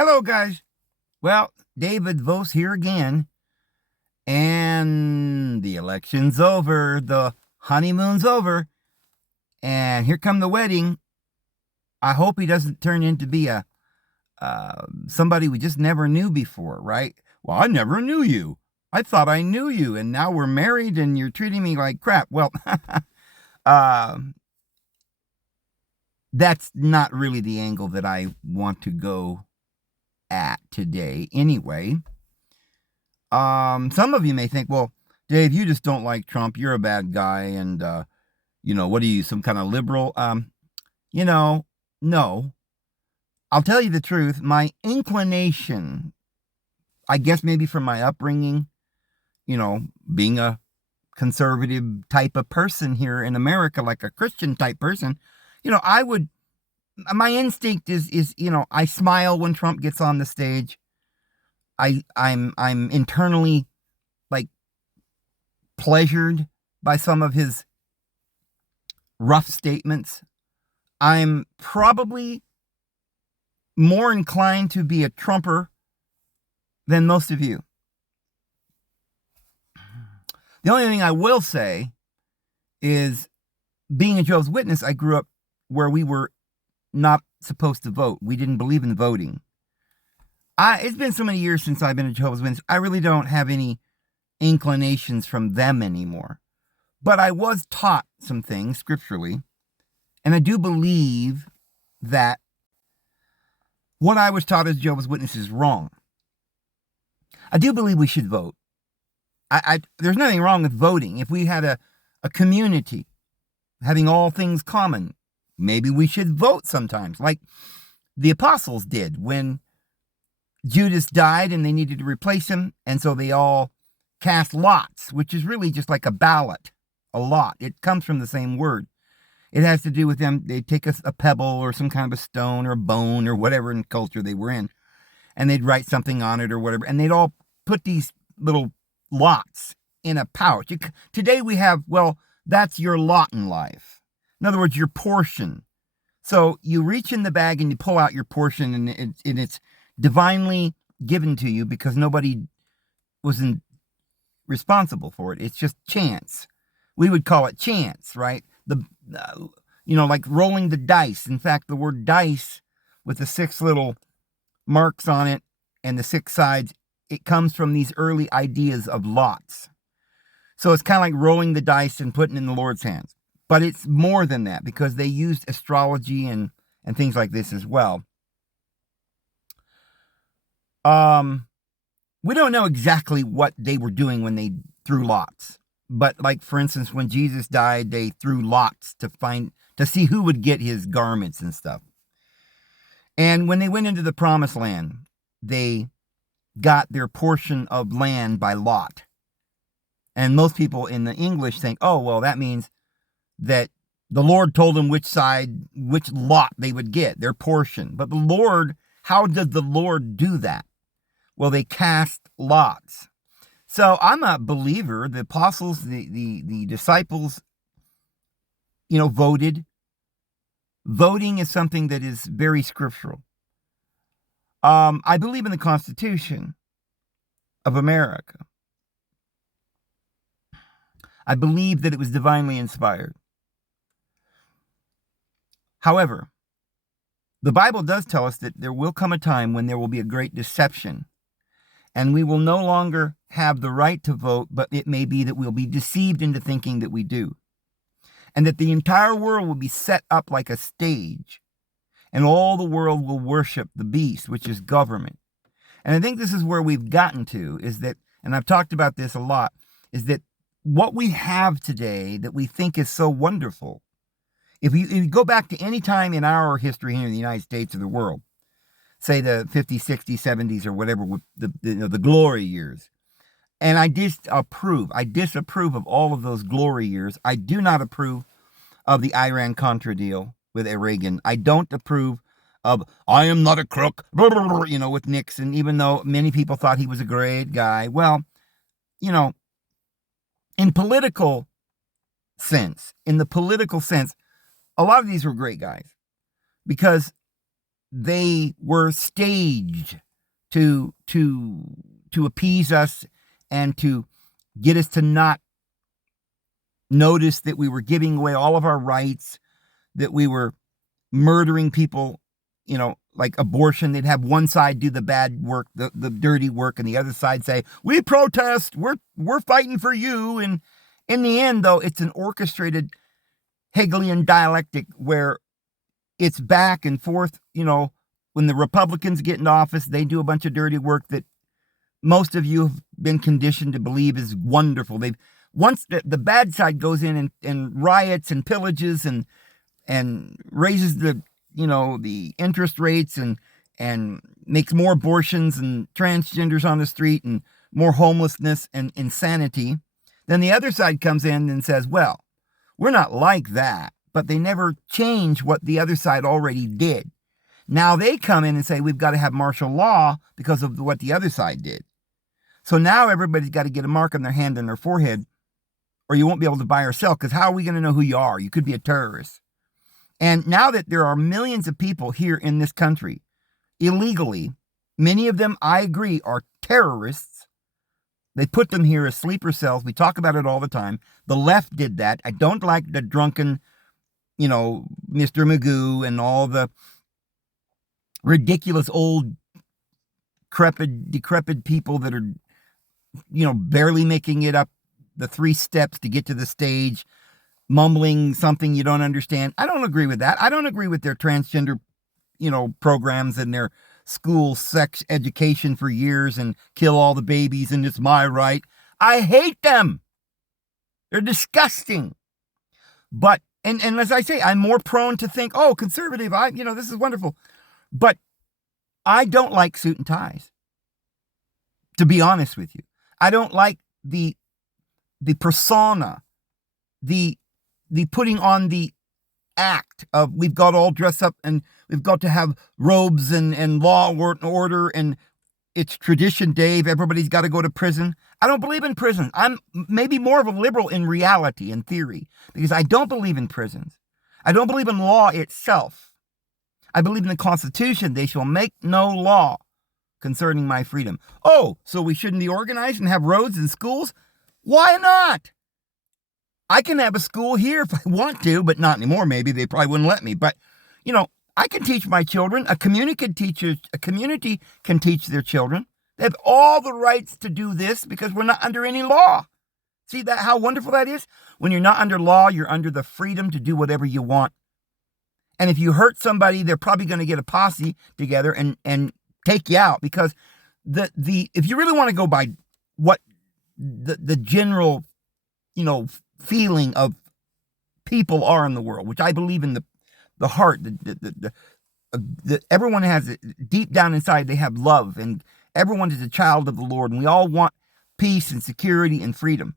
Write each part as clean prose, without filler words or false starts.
Hello, guys. Well, David Vose here again. And the election's over. The honeymoon's over. And here come the wedding. I hope he doesn't turn into be a somebody we just never knew before, right? Well, I never knew you. I thought I knew you, and now we're married, and you're treating me like crap. Well, uh, that's not really the angle that I want to go at today. Anyway, some of you may think, well, Dave, you just don't like Trump. You're a bad guy, and what are you, some kind of liberal? No. I'll tell you the truth. My inclination, I guess maybe from my upbringing, being a conservative type of person here in America, like a Christian type person, my instinct is, I smile when Trump gets on the stage. I'm internally like pleasured by some of his rough statements. I'm probably more inclined to be a Trumper than most of you. The only thing I will say is, being a Jehovah's Witness, I grew up where we were not supposed to vote. We didn't believe in voting. It's been so many years since I've been a Jehovah's Witness. I really don't have any inclinations from them anymore. But I was taught some things scripturally, and I do believe that what I was taught as Jehovah's Witness is wrong. I do believe we should vote. There's nothing wrong with voting. If we had a community having all things common, maybe we should vote sometimes, like the apostles did when Judas died and they needed to replace him, and so they all cast lots, which is really just like a ballot, a lot. It comes from the same word. It has to do with them. They'd take a pebble or some kind of a stone or a bone or whatever in culture they were in, and they'd write something on it or whatever, and they'd all put these little lots in a pouch. Today we have, well, that's your lot in life. In other words, your portion. So you reach in the bag and you pull out your portion, and it's divinely given to you because nobody was responsible for it. It's just chance. We would call it chance, right? Like rolling the dice. In fact, the word dice with the 6 little marks on it and the 6 sides, it comes from these early ideas of lots. So it's kind of like rolling the dice and putting it in the Lord's hands. But it's more than that, because they used astrology and things like this as well. We don't know exactly what they were doing when they threw lots. But like, for instance, when Jesus died, they threw lots to see who would get his garments and stuff. And when they went into the promised land, they got their portion of land by lot. And most people in the English think, oh, well, that means that the Lord told them which lot they would get, their portion. But the Lord, how did the Lord do that? Well, they cast lots. So I'm a believer. The apostles, the disciples, voted. Voting is something that is very scriptural. I believe in the Constitution of America. I believe that it was divinely inspired. However, the Bible does tell us that there will come a time when there will be a great deception, and we will no longer have the right to vote, but it may be that we'll be deceived into thinking that we do, and that the entire world will be set up like a stage, and all the world will worship the beast, which is government. And I think this is where we've gotten to, is that, and I've talked about this a lot, is that what we have today that we think is so wonderful, if you go back to any time in our history here in the United States or the world, say the 50s, 60s, 70s, or whatever, the glory years, and I disapprove of all of those glory years. I do not approve of the Iran-Contra deal with Reagan. I don't approve of, I am not a crook, with Nixon, even though many people thought he was a great guy. Well, in the political sense, a lot of these were great guys, because they were staged to appease us and to get us to not notice that we were giving away all of our rights, that we were murdering people, like abortion. They'd have one side do the bad work, the dirty work, and the other side say, we protest, we're fighting for you. And in the end, though, it's an orchestrated Hegelian dialectic where it's back and forth. When the Republicans get into office, they do a bunch of dirty work that most of you have been conditioned to believe is wonderful. Once the bad side goes in and riots and pillages and raises the interest rates and makes more abortions and transgenders on the street and more homelessness and insanity, then the other side comes in and says, well, we're not like that, but they never change what the other side already did. Now they come in and say, we've got to have martial law because of what the other side did. So now everybody's got to get a mark on their hand and their forehead, or you won't be able to buy or sell, because how are we going to know who you are? You could be a terrorist. And now that there are millions of people here in this country illegally, many of them, I agree, are terrorists. They put them here as sleeper cells. We talk about it all the time. The left did that. I don't like the drunken, Mr. Magoo and all the ridiculous old decrepit people that are, barely making it up the 3 steps to get to the stage, mumbling something you don't understand. I don't agree with that. I don't agree with their transgender, programs and their school sex education for years and kill all the babies and it's my right. I hate them. They're disgusting. But, and as I say, I'm more prone to think, oh, conservative, this is wonderful. But I don't like suit and ties, to be honest with you. I don't like the persona, the putting on the act of we've got all dressed up and we've got to have robes and law and order and it's tradition, Dave. Everybody's got to go to prison. I don't believe in prison. I'm maybe more of a liberal in reality and theory because I don't believe in prisons. I don't believe in law itself. I believe in the Constitution. They shall make no law concerning my freedom. Oh, so we shouldn't be organized and have roads and schools? Why not? I can have a school here if I want to, but not anymore. Maybe they probably wouldn't let me. But, I can teach my children. A community can teach their children. They have all the rights to do this because we're not under any law. See that how wonderful that is? When you're not under law, you're under the freedom to do whatever you want. And if you hurt somebody, they're probably going to get a posse together and take you out because if you really want to go by what the general, feeling of people are in the world, which I believe in the heart, everyone has it deep down inside. They have love and everyone is a child of the Lord and we all want peace and security and freedom.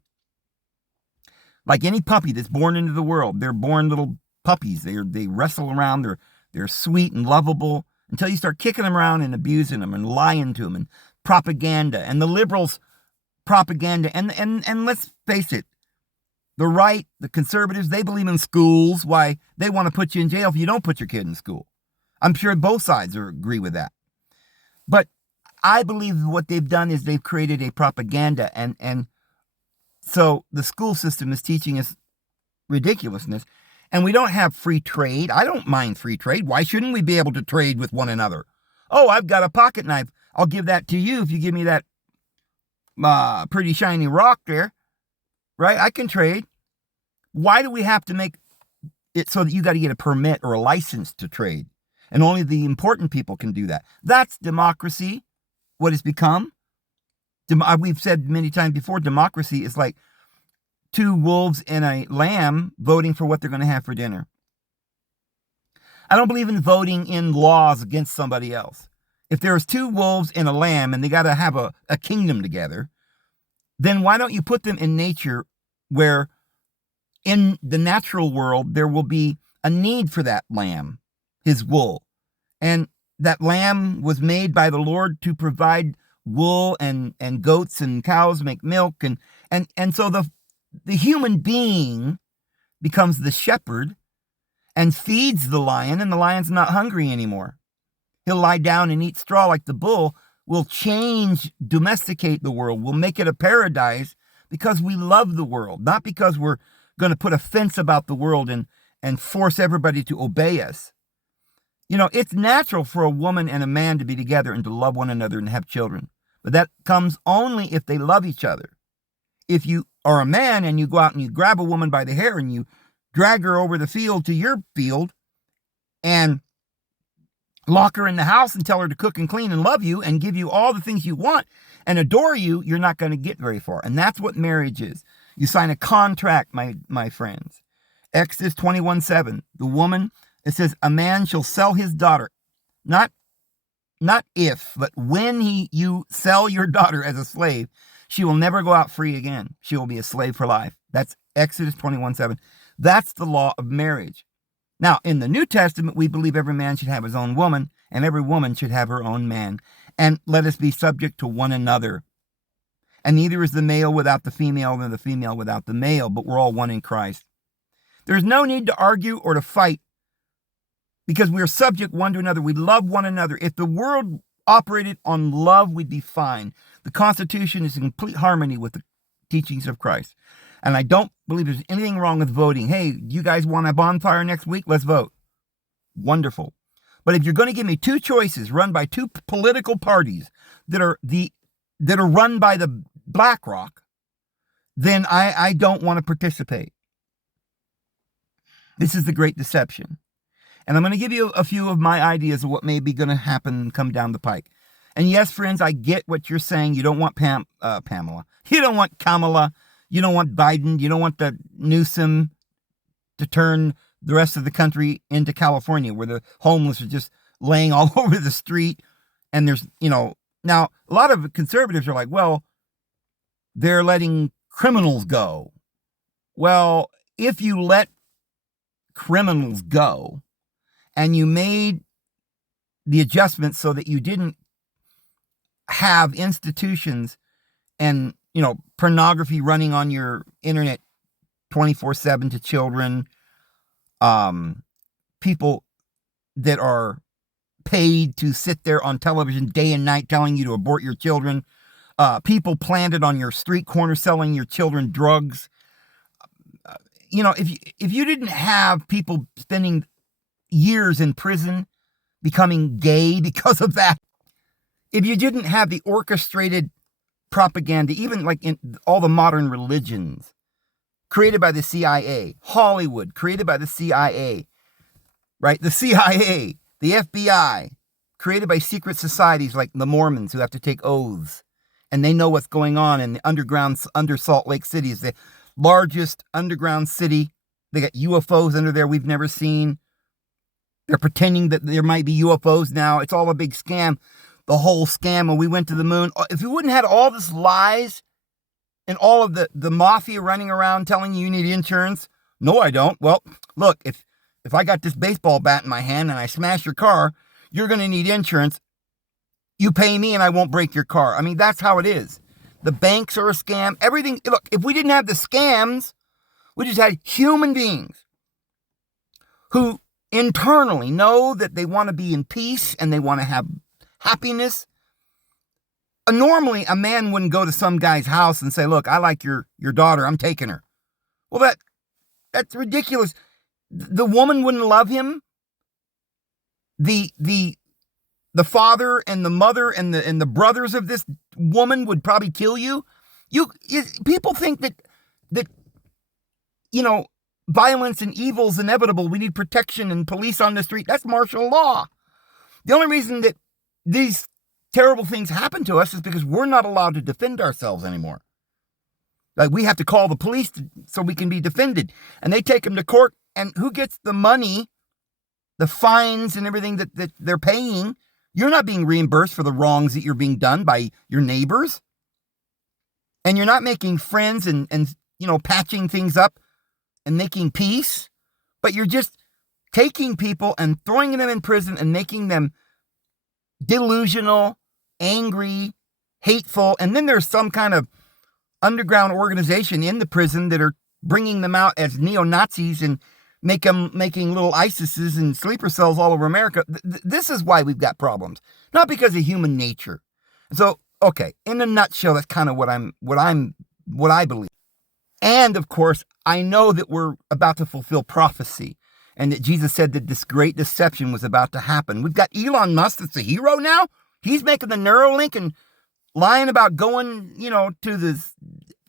Like any puppy that's born into the world, they're born little puppies. They wrestle around. They're sweet and lovable until you start kicking them around and abusing them and lying to them and propaganda and the liberals propaganda. And let's face it, the right, the conservatives, they believe in schools. Why? They want to put you in jail if you don't put your kid in school. I'm sure both sides agree with that. But I believe what they've done is they've created a propaganda. And so the school system is teaching us ridiculousness. And we don't have free trade. I don't mind free trade. Why shouldn't we be able to trade with one another? Oh, I've got a pocket knife. I'll give that to you if you give me that pretty shiny rock there. Right? I can trade. Why do we have to make it so that you got to get a permit or a license to trade? And only the important people can do that. That's democracy, what it's become. We've said many times before, democracy is like 2 wolves and a lamb voting for what they're going to have for dinner. I don't believe in voting in laws against somebody else. If there's 2 wolves and a lamb and they got to have a kingdom together, then why don't you put them in nature where in the natural world there will be a need for that lamb, his wool. And that lamb was made by the Lord to provide wool and goats and cows make milk. And so the human being becomes the shepherd and feeds the lion, and the lion's not hungry anymore. He'll lie down and eat straw like the bull. We'll domesticate the world. We'll make it a paradise because we love the world, not because we're going to put a fence about the world and force everybody to obey us. It's natural for a woman and a man to be together and to love one another and have children. But that comes only if they love each other. If you are a man and you go out and you grab a woman by the hair and you drag her over the field to your field and lock her in the house and tell her to cook and clean and love you and give you all the things you want and adore you, you're not going to get very far. And that's what marriage is. You sign a contract, my friends. Exodus 21:7. The woman, it says, a man shall sell his daughter. Not if, but when you sell your daughter as a slave, she will never go out free again. She will be a slave for life. That's Exodus 21:7. That's the law of marriage. Now, in the New Testament, we believe every man should have his own woman, and every woman should have her own man. And let us be subject to one another. And neither is the male without the female, nor the female without the male, but we're all one in Christ. There's no need to argue or to fight because we are subject one to another. We love one another. If the world operated on love, we'd be fine. The Constitution is in complete harmony with the teachings of Christ. And I don't believe there's anything wrong with voting. Hey, you guys want a bonfire next week? Let's vote. Wonderful. But if you're going to give me two choices run by two political parties that are run by the BlackRock, then I don't want to participate. This is the great deception. And I'm going to give you a few of my ideas of what may be going to happen and come down the pike. And yes, friends, I get what you're saying. You don't want Pamela. You don't want Kamala. You don't want Biden. You don't want the Newsom to turn the rest of the country into California, where the homeless are just laying all over the street. And there's, now a lot of conservatives are like, well, they're letting criminals go. Well, if you let criminals go and you made the adjustments so that you didn't have institutions and, pornography running on your internet 24/7 to children, people that are paid to sit there on television day and night telling you to abort your children, people planted on your street corner selling your children drugs. If you didn't have people spending years in prison becoming gay because of that, if you didn't have the orchestrated propaganda, even like in all the modern religions created by the CIA, Hollywood created by the CIA, right? The CIA, the FBI, created by secret societies like the Mormons who have to take oaths and they know what's going on in the underground, under Salt Lake City is the largest underground city. They got UFOs under there we've never seen. They're pretending that there might be UFOs now. It's all a big scam. The whole scam when we went to the moon. If we wouldn't have had all this lies and all of the mafia running around telling you need insurance. No, I don't. Well, look, if I got this baseball bat in my hand and I smash your car, you're going to need insurance. You pay me and I won't break your car. I mean, that's how it is. The banks are a scam. Everything. Look, if we didn't have the scams, we just had human beings who internally know that they want to be in peace and they want to have happiness. Normally, a man wouldn't go to some guy's house and say, look, I like your daughter. I'm taking her. Well, that's ridiculous. The woman wouldn't love him. The father and the mother and the brothers of this woman would probably kill you. People think that violence and evil is inevitable. We need protection and police on the street. That's martial law. The only reason that these terrible things happen to us is because we're not allowed to defend ourselves anymore. Like we have to call the police so we can be defended. And they take them to court. And who gets the money, the fines and everything that they're paying? You're not being reimbursed for the wrongs that you're being done by your neighbors. And you're not making friends and patching things up and making peace. But you're just taking people and throwing them in prison and making them delusional, angry, hateful. And then there's some kind of underground organization in the prison that are bringing them out as neo-Nazis and making little ISISes and sleeper cells all over America. This is why we've got problems, not because of human nature. So, okay, in a nutshell, that's kind of what I believe. And of course, I know that we're about to fulfill prophecy, and that Jesus said that this great deception was about to happen. We've got Elon Musk that's a hero now. He's making the Neuralink and lying about going, to the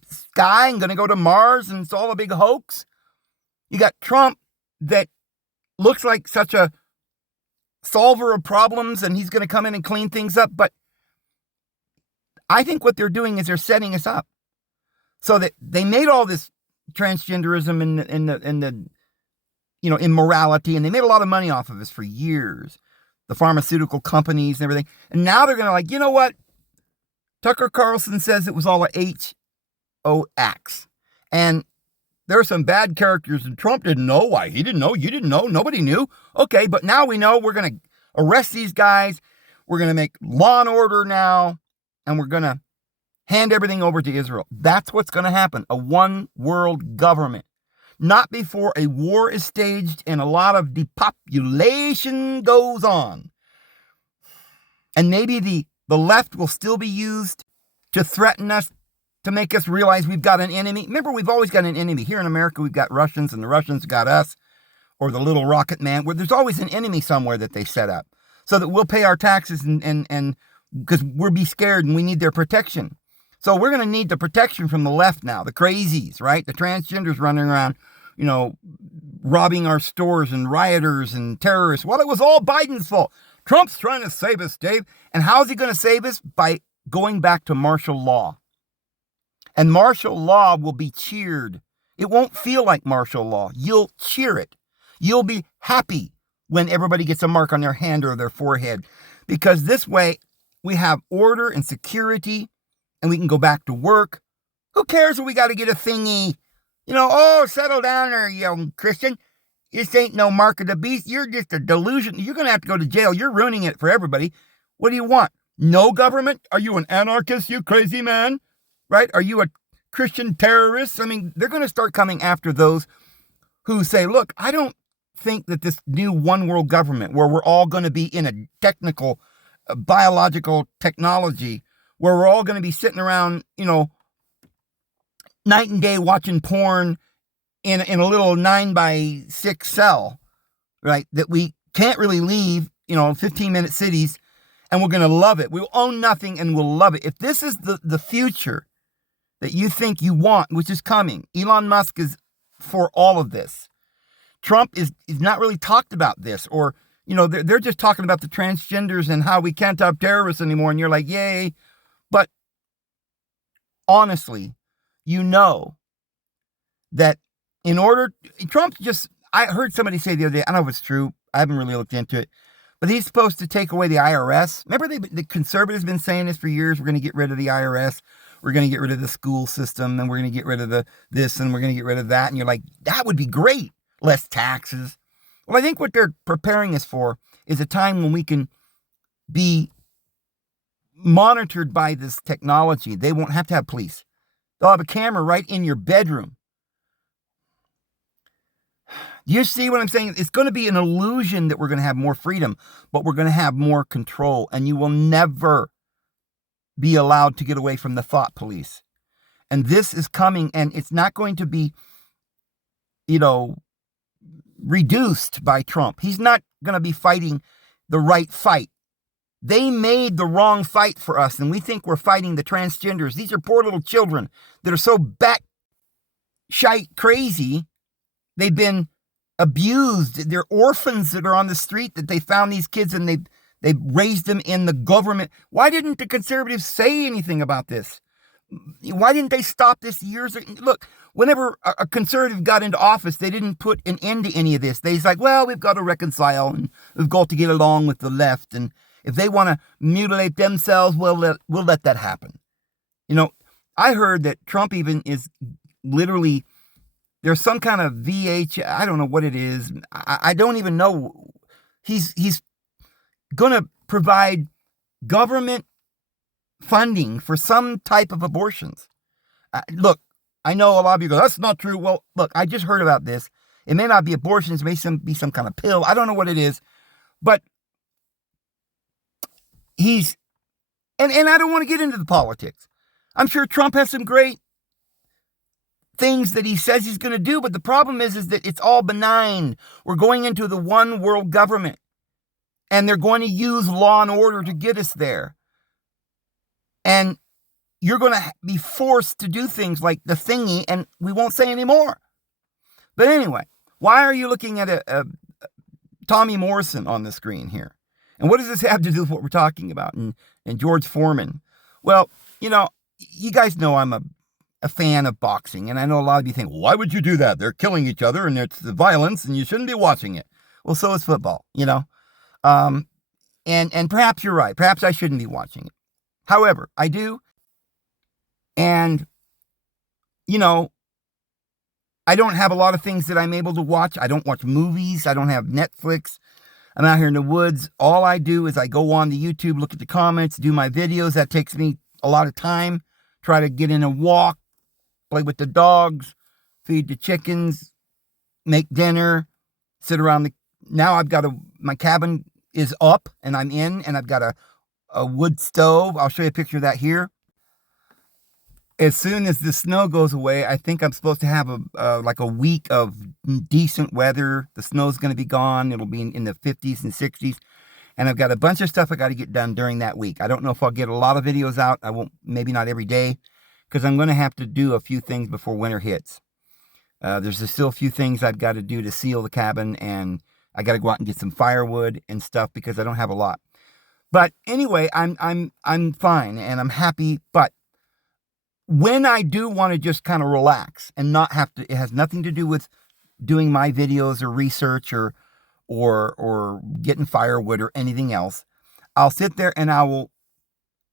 sky and going to go to Mars, and it's all a big hoax. You got Trump that looks like such a solver of problems, and he's going to come in and clean things up. But I think what they're doing is they're setting us up so that they made all this transgenderism and the immorality, and they made a lot of money off of us for years, the pharmaceutical companies and everything. And now they're going to you know what? Tucker Carlson says it was all a hoax. And there are some bad characters, and Trump didn't know. Why? He didn't know. You didn't know. Nobody knew. Okay, but now we know. We're going to arrest these guys. We're going to make law and order now, and we're going to hand everything over to Israel. That's what's going to happen. A one world government. Not before a war is staged and a lot of depopulation goes on. And maybe the left will still be used to threaten us, to make us realize we've got an enemy. Remember, we've always got an enemy. Here in America, we've got Russians, and the Russians got us, or the little rocket man, where there's always an enemy somewhere that they set up so that we'll pay our taxes and because we'll be scared and we need their protection. So we're going to need the protection from the left now, the crazies, right? The transgenders running around, robbing our stores, and rioters and terrorists. Well, it was all Biden's fault. Trump's trying to save us, Dave. And how is he going to save us? By going back to martial law. And martial law will be cheered. It won't feel like martial law. You'll cheer it. You'll be happy when everybody gets a mark on their hand or their forehead. Because this way, we have order and security, and we can go back to work. Who cares if we got to get a thingy? Settle down there, young Christian. This ain't no mark of the beast. You're just a delusion. You're going to have to go to jail. You're ruining it for everybody. What do you want? No government? Are you an anarchist, you crazy man? Right? Are you a Christian terrorist? I mean, they're going to start coming after those who say, look, I don't think that this new one world government where we're all going to be in a technical, biological technology, where we're all going to be sitting around, night and day watching porn in a little 9x6 cell, right? That we can't really leave, 15-minute cities, and we're going to love it. We'll own nothing and we'll love it. If this is the future that you think you want, which is coming, Elon Musk is for all of this. Trump is not really talked about this, or, they're just talking about the transgenders and how we can't have terrorists anymore. And you're like, yay. But honestly, that I heard somebody say the other day, I don't know if it's true, I haven't really looked into it, but he's supposed to take away the IRS. Remember, the conservatives have been saying this for years. We're going to get rid of the IRS. We're going to get rid of the school system, and we're going to get rid of this, and we're going to get rid of that. And you're like, that would be great. Less taxes. Well, I think what they're preparing us for is a time when we can be monitored by this technology. They won't have to have police. They'll have a camera right in your bedroom. Do you see what I'm saying? It's going to be an illusion that we're going to have more freedom, but we're going to have more control, and you will never be allowed to get away from the thought police. And this is coming, and it's not going to be, reduced by Trump. He's not going to be fighting the right fight. They made the wrong fight for us, and we think we're fighting the transgenders. These are poor little children that are so bat-shite crazy. They've been abused. They're orphans that are on the street, that they found these kids and they raised them in the government. Why didn't the conservatives say anything about this? Why didn't they stop this years ago? Look, whenever a conservative got into office, they didn't put an end to any of this. They's like, well, we've got to reconcile and we've got to get along with the left. And if they want to mutilate themselves, we'll let that happen. I heard that Trump even is literally, there's some kind of I don't know what it is. I don't even know. He's going to provide government funding for some type of abortions. Look, I know a lot of you go, that's not true. Well, look, I just heard about this. It may not be abortions, it may be some kind of pill. I don't know what it is, but he's, and I don't want to get into the politics. I'm sure Trump has some great things that he says he's going to do, but the problem is that it's all benign. We're going into the one world government, and they're going to use law and order to get us there. And you're going to be forced to do things like the thingy, and we won't say any more. But anyway, why are you looking at a Tommy Morrison on the screen here? And what does this have to do with what we're talking about? And George Foreman? Well, you guys know I'm a fan of boxing, and I know a lot of you think, well, why would you do that? They're killing each other, and it's the violence, and you shouldn't be watching it. Well, so is football, And perhaps you're right. Perhaps I shouldn't be watching it. However, I do. And, I don't have a lot of things that I'm able to watch. I don't watch movies. I don't have Netflix. I'm out here in the woods. All I do is I go on to YouTube, look at the comments, do my videos. That takes me a lot of time. Try to get in a walk, play with the dogs, feed the chickens, make dinner, sit around now I've got my cabin is up and I'm in, and I've got a wood stove. I'll show you a picture of that here. As soon as the snow goes away, I think I'm supposed to have a week of decent weather. The snow's going to be gone. It'll be in the 50s and 60s. And I've got a bunch of stuff I got to get done during that week. I don't know if I'll get a lot of videos out. I won't, maybe not every day, because I'm going to have to do a few things before winter hits. There's still a few things I've got to do to seal the cabin, and I got to go out and get some firewood and stuff because I don't have a lot. But anyway, I'm fine and I'm happy. But when I do want to just kind of relax and not have to, it has nothing to do with doing my videos or research or getting firewood or anything else. I'll sit there and I will,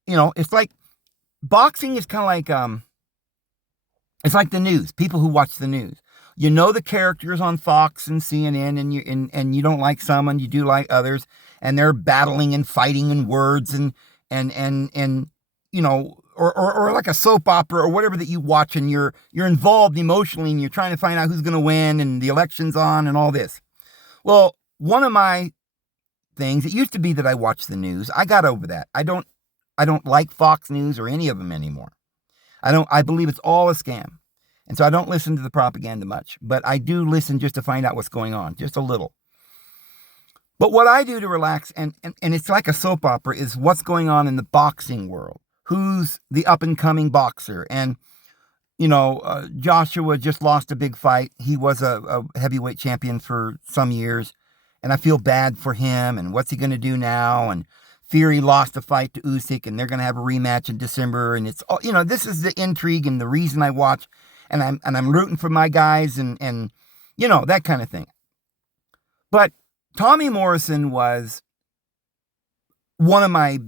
it's like boxing is kind of like, it's like the news, people who watch the news. The characters on Fox and CNN, and you don't like some and you do like others, and they're battling and fighting in words and or like a soap opera or whatever that you watch, and you're involved emotionally and you're trying to find out who's going to win and the election's on and all this. Well, one of my things, it used to be that I watched the news. I got over that. I don't like Fox News or any of them anymore. I believe it's all a scam. And so I don't listen to the propaganda much, but I do listen just to find out what's going on, just a little. But what I do to relax, and it's like a soap opera, is what's going on in the boxing world. Who's the up-and-coming boxer? And, Joshua just lost a big fight. He was a heavyweight champion for some years, and I feel bad for him, and what's he going to do now? And Fury lost a fight to Usyk, and they're going to have a rematch in December, and it's, this is the intrigue and the reason I watch, and I'm rooting for my guys, and that kind of thing. But Tommy Morrison was one of my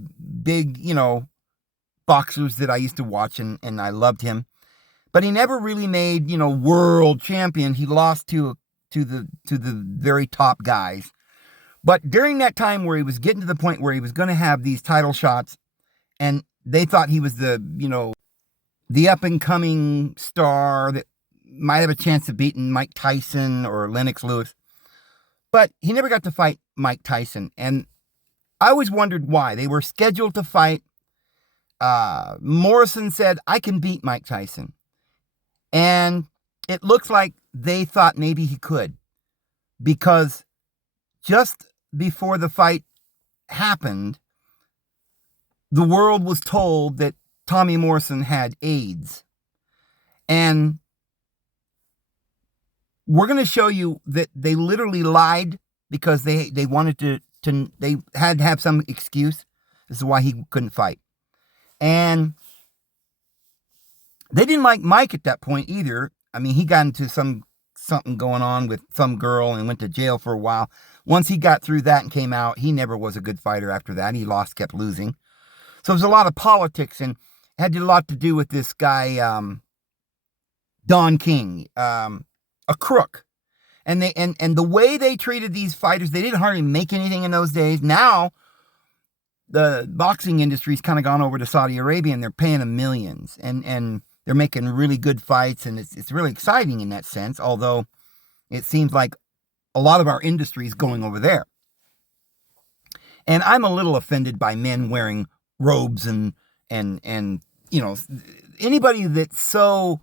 big, boxers that I used to watch, and I loved him. But he never really made, world champion. He lost to the very top guys. But during that time where he was getting to the point where he was going to have these title shots, and they thought he was the up-and-coming star that might have a chance of beating Mike Tyson or Lennox Lewis. But he never got to fight Mike Tyson. And I always wondered why. They were scheduled to fight. Morrison said, I can beat Mike Tyson. And it looks like they thought maybe he could. Because just before the fight happened, the world was told that Tommy Morrison had AIDS. And we're going to show you that they literally lied because they wanted to they had to have some excuse. This is why he couldn't fight. And they didn't like Mike at that point either. I mean, he got into something going on with some girl and went to jail for a while. Once he got through that and came out, he never was a good fighter after that. He lost, kept losing. So there's a lot of politics, and had a lot to do with this guy, Don King, a crook. And the way they treated these fighters, they didn't hardly make anything in those days. Now, the boxing industry's kind of gone over to Saudi Arabia, and they're paying them millions. And they're making really good fights, and it's really exciting in that sense. Although, It seems like a lot of our industry is going over there. And I'm a little offended by men wearing robes and anybody that's so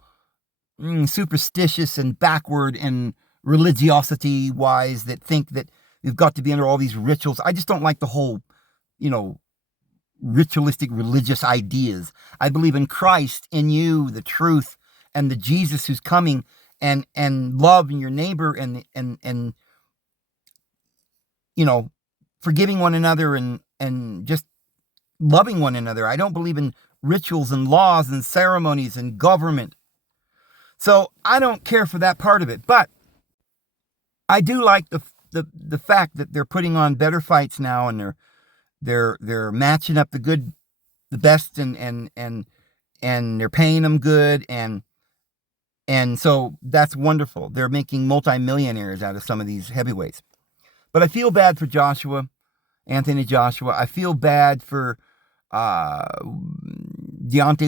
superstitious and backward and religiosity wise that think that you've got to be under all these rituals. I just don't like the whole, ritualistic religious ideas. I believe in Christ, in you, the truth, and the Jesus who's coming, and loving your neighbor and forgiving one another and just loving one another. I don't believe in rituals and laws and ceremonies and government. So I don't care for that part of it. But I do like the fact that they're putting on better fights now, and they're matching up the best, and they're paying them good, and so that's wonderful. They're making multimillionaires out of some of these heavyweights. But I feel bad for Anthony Joshua. I feel bad for Deontay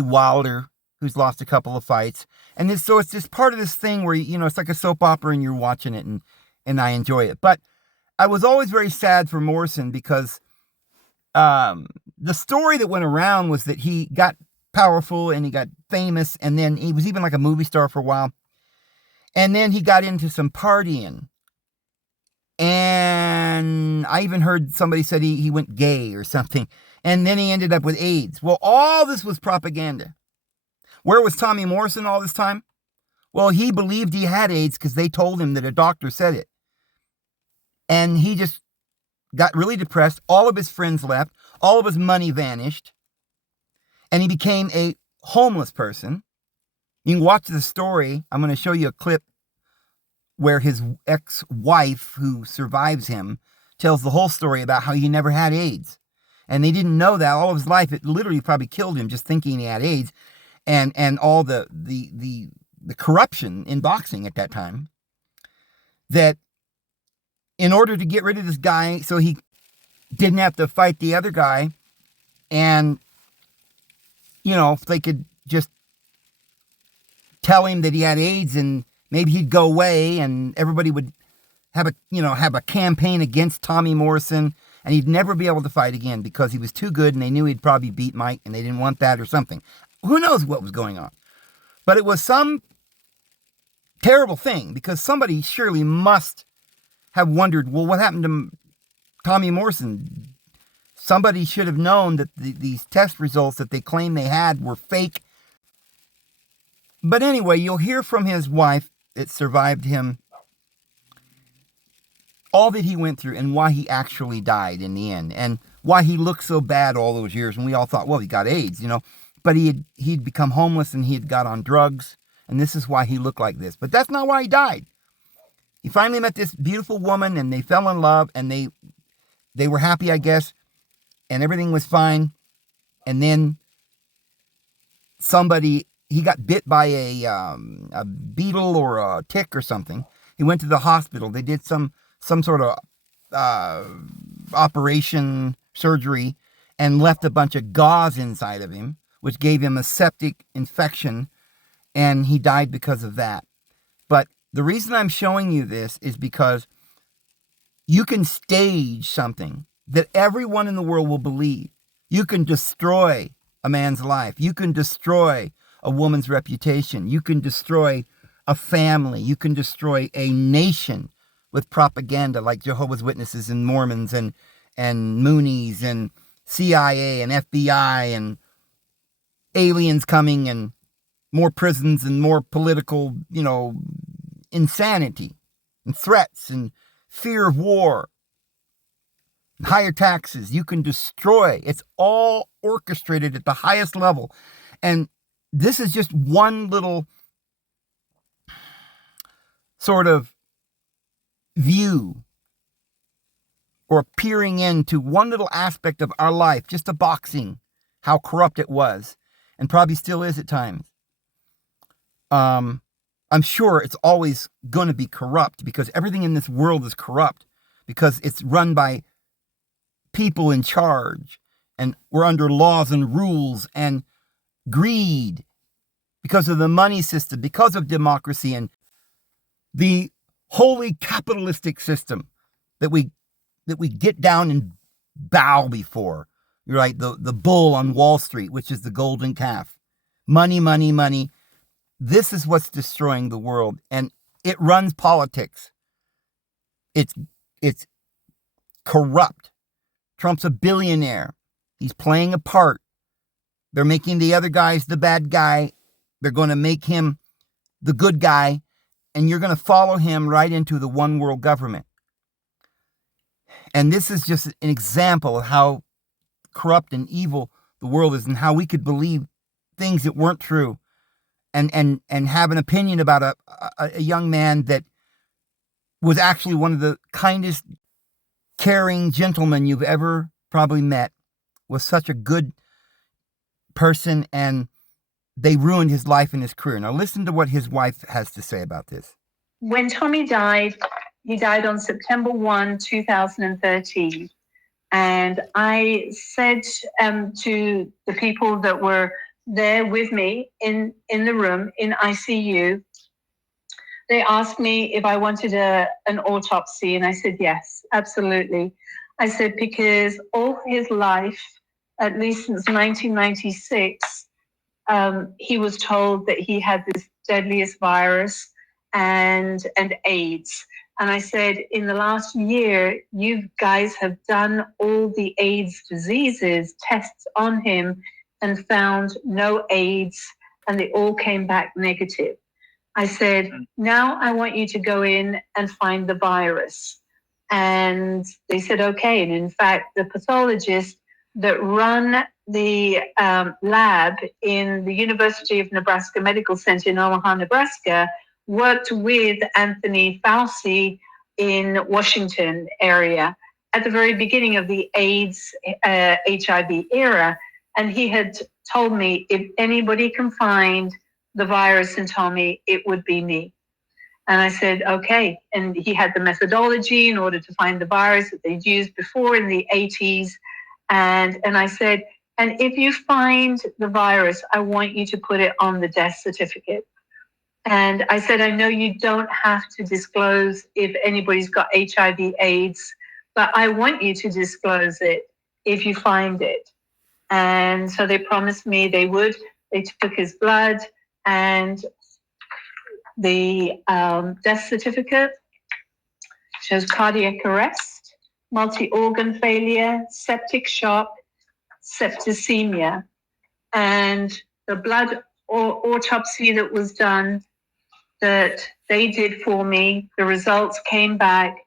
Wilder, who's lost a couple of fights. And so it's just part of this thing where, it's like a soap opera and you're watching it, and I enjoy it. But I was always very sad for Morrison because the story that went around was that he got powerful and he got famous, and then he was even like a movie star for a while. And then he got into some partying. And I even heard somebody said he went gay or something. And then he ended up with AIDS. Well, all this was propaganda. Where was Tommy Morrison all this time? Well, he believed he had AIDS because they told him that a doctor said it. And he just got really depressed. All of his friends left. All of his money vanished. And he became a homeless person. You can watch the story. I'm going to show you a clip where his ex-wife, who survives him, tells the whole story about how he never had AIDS. And they didn't know that all of his life. It literally probably killed him just thinking he had AIDS, and all the corruption in boxing at that time. That in order to get rid of this guy, so he didn't have to fight the other guy, and if they could just tell him that he had AIDS and maybe he'd go away, and everybody would have a campaign against Tommy Morrison, and he'd never be able to fight again because he was too good, and they knew he'd probably beat Mike, and they didn't want that or something. Who knows what was going on? But it was some terrible thing, because somebody surely must have wondered, well, what happened to Tommy Morrison? Somebody should have known that these test results that they claimed they had were fake. But anyway, you'll hear from his wife that survived him all that he went through and why he actually died in the end, and why he looked so bad all those years. And we all thought, well, he got AIDS, but he'd become homeless and he had got on drugs, and this is why he looked like this. But that's not why he died. He finally met this beautiful woman, and they fell in love, and they were happy, I guess, and everything was fine. And then he got bit by a beetle or a tick or something. He went to the hospital. They did some sort of operation, surgery, and left a bunch of gauze inside of him, which gave him a septic infection, and he died because of that. But the reason I'm showing you this is because you can stage something that everyone in the world will believe. You can destroy a man's life. You can destroy a woman's reputation. You can destroy a family. You can destroy a nation with propaganda like Jehovah's Witnesses and Mormons and Moonies and CIA and FBI and aliens coming and more prisons and more political, insanity and threats and fear of war, higher taxes. You can destroy. It's all orchestrated at the highest level. And this is just one little sort of view or peering into one little aspect of our life, just the boxing, how corrupt it was, and probably still is at times. I'm sure it's always going to be corrupt because everything in this world is corrupt because it's run by people in charge, and we're under laws and rules and greed because of the money system, because of democracy and the wholly capitalistic system that we get down and bow before. You're right, the bull on Wall Street, which is the golden calf. Money, money, money. This is what's destroying the world, and it runs politics. It's corrupt. Trump's a billionaire. He's playing a part. They're making the other guys the bad guy. They're going to make him the good guy, and you're going to follow him right into the one world government. And this is just an example of how corrupt and evil the world is, and how we could believe things that weren't true, and have an opinion about a young man that was actually one of the kindest, caring gentlemen you've ever probably met, was such a good person, and they ruined his life and his career. Now listen to what his wife has to say about this. When Tommy died, he died on September 1, 2013. And I said to the people that were there with me in the room in ICU, they asked me if I wanted an autopsy, and I said yes, absolutely. I said because all his life, at least since 1996, he was told that he had this deadliest virus and AIDS. And I said, in the last year, you guys have done all the AIDS diseases, tests on him, and found no AIDS, and they all came back negative. I said, now I want you to go in and find the virus. And they said, okay. And in fact, the pathologist that run the lab in the University of Nebraska Medical Center in Omaha, Nebraska, worked with Anthony Fauci in Washington area at the very beginning of the AIDS, HIV era. And he had told me, if anybody can find the virus in Tommy, it would be me. And I said, okay. And he had the methodology in order to find the virus that they'd used before in the 80s. And I said, and if you find the virus, I want you to put it on the death certificate. And I said, I know you don't have to disclose if anybody's got HIV AIDS, but I want you to disclose it if you find it. And so they promised me they would. They took his blood, and the death certificate shows cardiac arrest, multi-organ failure, septic shock, septicemia. And the blood autopsy that was done, that they did for me, the results came back,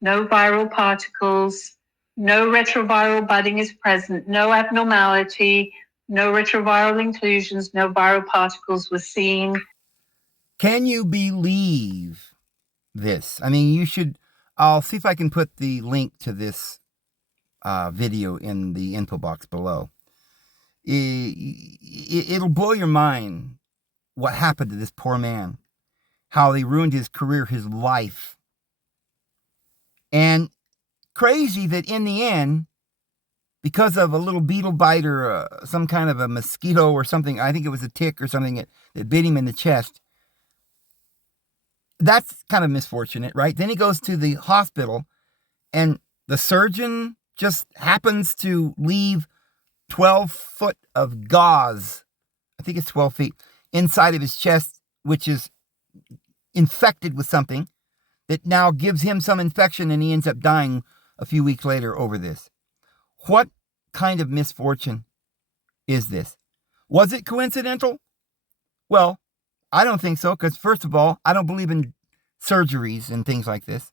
no viral particles, no retroviral budding is present, no abnormality, no retroviral inclusions, no viral particles were seen. Can you believe this? I mean, you should. I'll see if I can put the link to this video in the info box below. It'll blow your mind what happened to this poor man, how they ruined his career, his life. And crazy that in the end, because of a little beetle bite or some kind of a mosquito or something, I think it was a tick or something that bit him in the chest. That's kind of misfortunate, right? Then he goes to the hospital, and the surgeon just happens to leave 12 foot of gauze, I think it's 12 feet, inside of his chest, which is infected with something that now gives him some infection, and he ends up dying a few weeks later over this. What kind of misfortune is this? Was it coincidental? Well, I don't think so, because first of all, I don't believe in surgeries and things like this.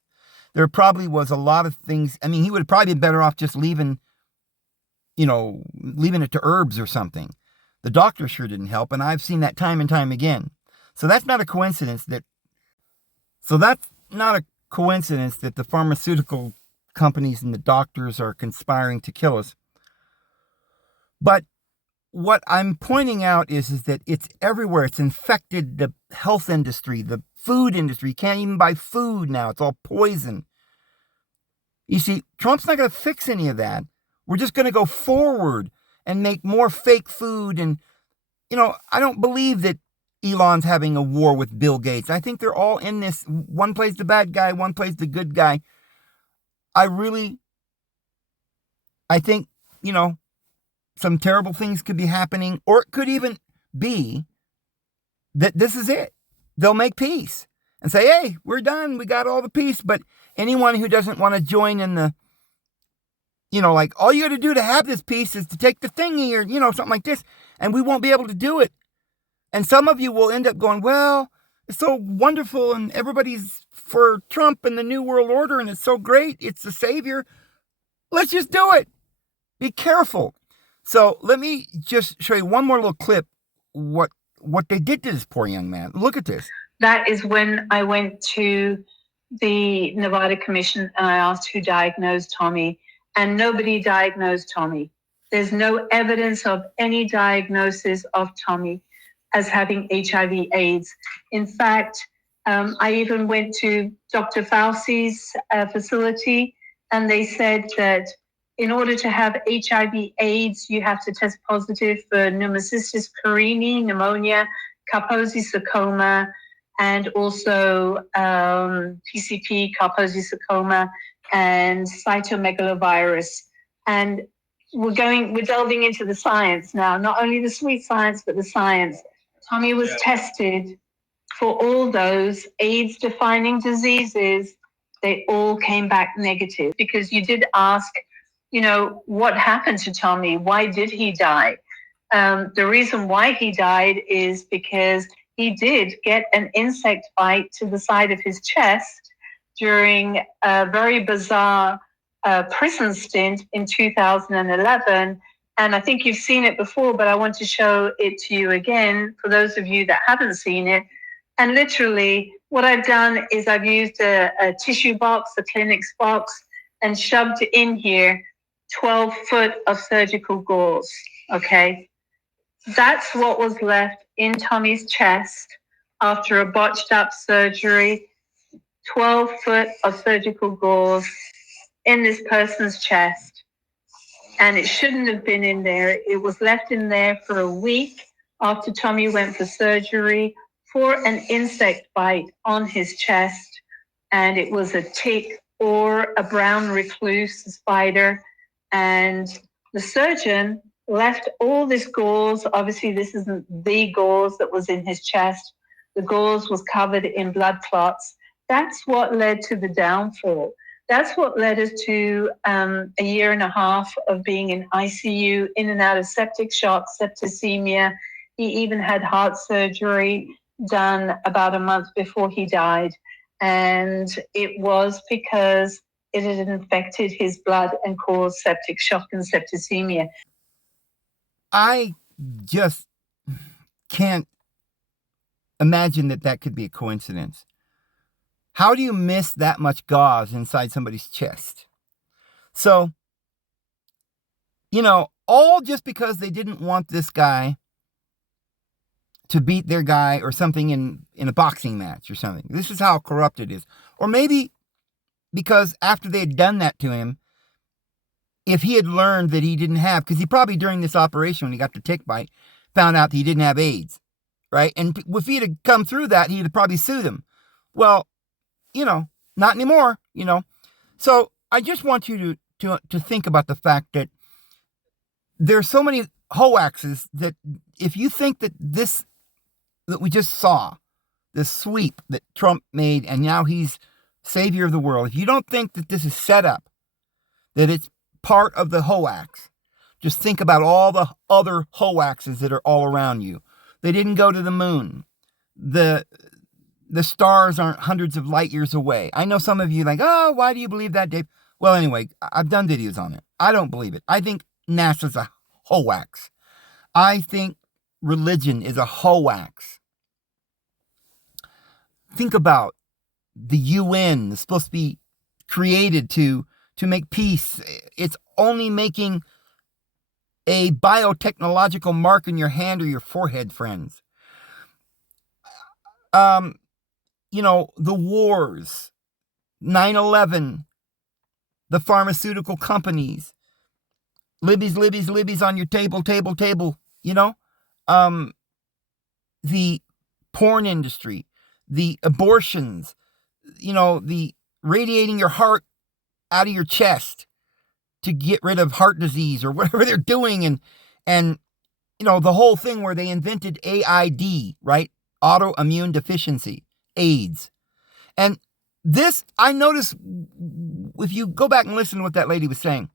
There probably was a lot of things. I mean, he would have probably been better off just leaving it to herbs or something. The doctor sure didn't help, and I've seen that time and time again. So that's not a coincidence that the pharmaceutical companies and the doctors are conspiring to kill us. But what I'm pointing out is that it's everywhere. It's infected the health industry, the food industry. You can't even buy food now. It's all poison. You see, Trump's not going to fix any of that. We're just going to go forward and make more fake food. And, I don't believe that Elon's having a war with Bill Gates. I think they're all in this. One plays the bad guy, one plays the good guy. I think, some terrible things could be happening, or it could even be that this is it. They'll make peace and say, hey, we're done. We got all the peace. But anyone who doesn't want to join in the, like, all you got to do to have this peace is to take the thingy or, something like this. And we won't be able to do it. And some of you will end up going, well, it's so wonderful and everybody's for Trump and the New World Order and it's so great. It's the savior. Let's just do it. Be careful. So let me just show you one more little clip what they did to this poor young man. Look at this. That is when I went to the Nevada Commission and I asked who diagnosed Tommy, and nobody diagnosed Tommy. There's no evidence of any diagnosis of Tommy as having HIV/AIDS. In fact, I even went to Dr. Fauci's facility, and they said that in order to have HIV/AIDS, you have to test positive for pneumocystis carinii, pneumonia, Kaposi sarcoma, and also PCP, Kaposi sarcoma, and cytomegalovirus. And we're delving into the science now, not only the sweet science, but the science. Tommy was tested for all those AIDS-defining diseases. They all came back negative, because you did ask, what happened to Tommy? Why did he die? The reason why he died is because he did get an insect bite to the side of his chest during a very bizarre prison stint in 2011. And I think you've seen it before, but I want to show it to you again for those of you that haven't seen it. And literally what I've done is I've used a tissue box, a Kleenex box, and shoved in here 12 foot of surgical gauze, okay? That's what was left in Tommy's chest after a botched up surgery. 12 foot of surgical gauze in this person's chest. And it shouldn't have been in there. It was left in there for a week after Tommy went for surgery for an insect bite on his chest. And it was a tick or a brown recluse spider. And the surgeon left all this gauze. Obviously, this isn't the gauze that was in his chest. The gauze was covered in blood clots. That's what led to the downfall. That's what led us to a year and a half of being in ICU, in and out of septic shock, septicemia. He even had heart surgery done about a month before he died. And it was because it had infected his blood and caused septic shock and septicemia. I just can't imagine that could be a coincidence. How do you miss that much gauze inside somebody's chest? So, all just because they didn't want this guy to beat their guy or something in a boxing match or something. This is how corrupt it is. Or maybe because after they had done that to him, if he had learned that he didn't have, because he probably during this operation when he got the tick bite, found out that he didn't have AIDS, right? And if he had come through that, he'd have probably sued him. Well, not anymore, So I just want you to think about the fact that there's so many hoaxes that if you think that that we just saw, this sweep that Trump made and now he's savior of the world, if you don't think that this is set up, that it's part of the hoax, just think about all the other hoaxes that are all around you. They didn't go to the moon. The stars aren't hundreds of light years away. I know some of you like, oh, why do you believe that, Dave? Well, anyway, I've done videos on it. I don't believe it. I think NASA's a hoax. I think religion is a hoax. Think about the UN is supposed to be created to make peace. It's only making a biotechnological mark in your hand or your forehead, friends. The wars, 9/11, the pharmaceutical companies, Libby's on your table, the porn industry, the abortions, the radiating your heart out of your chest to get rid of heart disease or whatever they're doing. And the whole thing where they invented AID, right? Autoimmune deficiency, AIDS. And this, I noticed, if you go back and listen to what that lady was saying,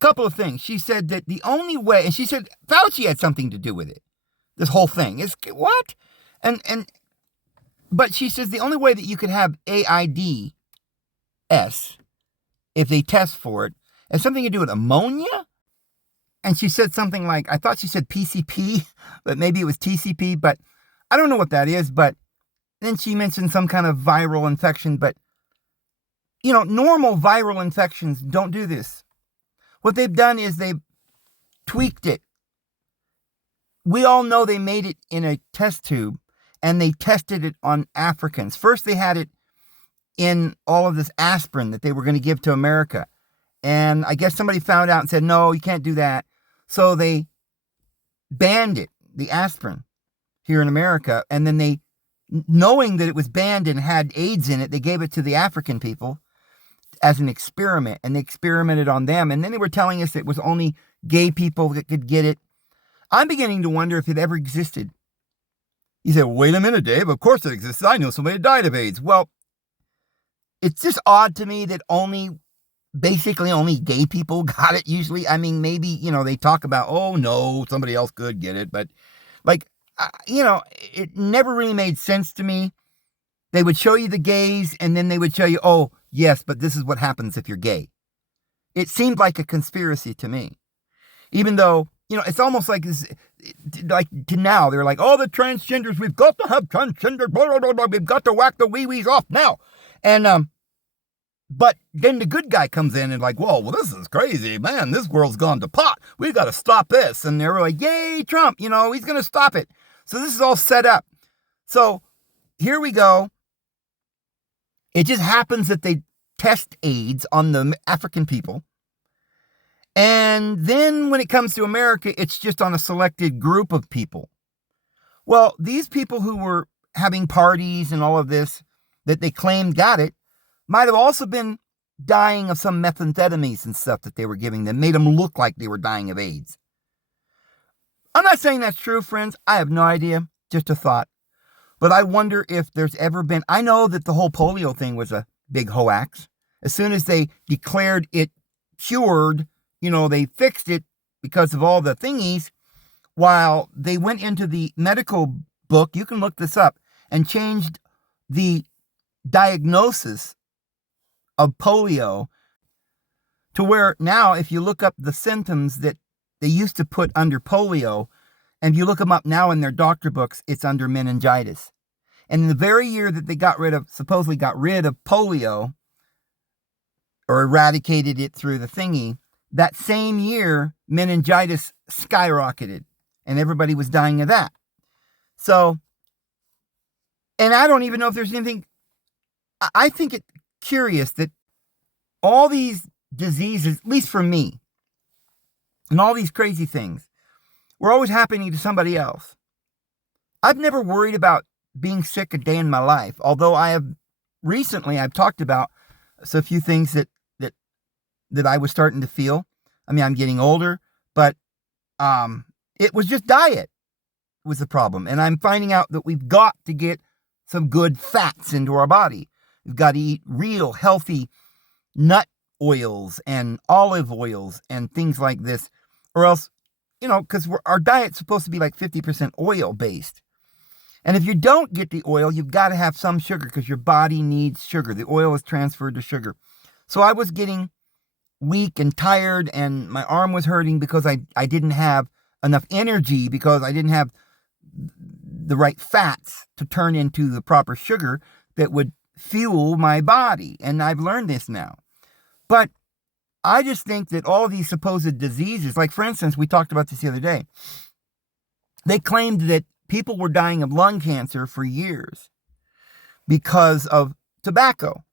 a couple of things. She said that the only way, and she said Fauci had something to do with it. This whole thing is what? But she says the only way that you could have AIDS, if they test for it, has something to do with ammonia. And she said something like, I thought she said PCP, but maybe it was TCP, but I don't know what that is. But then she mentioned some kind of viral infection. But, normal viral infections don't do this. What they've done is they've tweaked it. We all know they made it in a test tube and they tested it on Africans. First, they had it in all of this aspirin that they were going to give to America. And I guess somebody found out and said, no, you can't do that. So they banned it, the aspirin, here in America. And then they, knowing that it was banned and had AIDS in it, they gave it to the African people as an experiment. And they experimented on them. And then they were telling us it was only gay people that could get it. I'm beginning to wonder if it ever existed. You say, well, wait a minute, Dave. Of course it exists. I know somebody died of AIDS. Well, it's just odd to me that basically only gay people got it usually. I mean, maybe, they talk about, oh no, somebody else could get it. But it never really made sense to me. They would show you the gays and then they would show you, oh yes, but this is what happens if you're gay. It seemed like a conspiracy to me, even though, it's almost like to now they're like, oh, the transgenders, we've got to have transgender, blah, blah, blah, blah, we've got to whack the wee-wees off now. And, but then the good guy comes in and like, whoa, well, this is crazy, man. This world's gone to pot. We got to stop this. And they're like, yay, Trump, he's going to stop it. So this is all set up. So here we go. It just happens that they test AIDS on the African people. And then when it comes to America, it's just on a selected group of people. Well, these people who were having parties and all of this that they claimed got it might have also been dying of some methamphetamines and stuff that they were giving them, made them look like they were dying of AIDS. I'm not saying that's true, friends. I have no idea. Just a thought. But I wonder if there's ever been, I know that the whole polio thing was a big hoax. As soon as they declared it cured, they fixed it because of all the thingies, while they went into the medical book, you can look this up, and changed the diagnosis of polio to where now if you look up the symptoms that they used to put under polio, and you look them up now in their doctor books, it's under meningitis. And in the very year that they supposedly got rid of polio, or eradicated it through the thingy, that same year, meningitis skyrocketed and everybody was dying of that. So, and I don't even know if there's anything, I think it's curious that all these diseases, at least for me, and all these crazy things, were always happening to somebody else. I've never worried about being sick a day in my life, although I've talked about a few things that I was starting to feel. I mean, I'm getting older, but it was just diet was the problem. And I'm finding out that we've got to get some good fats into our body. We've got to eat real healthy nut oils and olive oils and things like this, or else, because our diet's supposed to be like 50% oil based. And if you don't get the oil, you've got to have some sugar because your body needs sugar. The oil is transferred to sugar. So I was getting weak and tired, and my arm was hurting because I didn't have enough energy, because I didn't have the right fats to turn into the proper sugar that would fuel my body. And I've learned this now. But I just think that all these supposed diseases, like for instance, we talked about this the other day, they claimed that people were dying of lung cancer for years because of tobacco.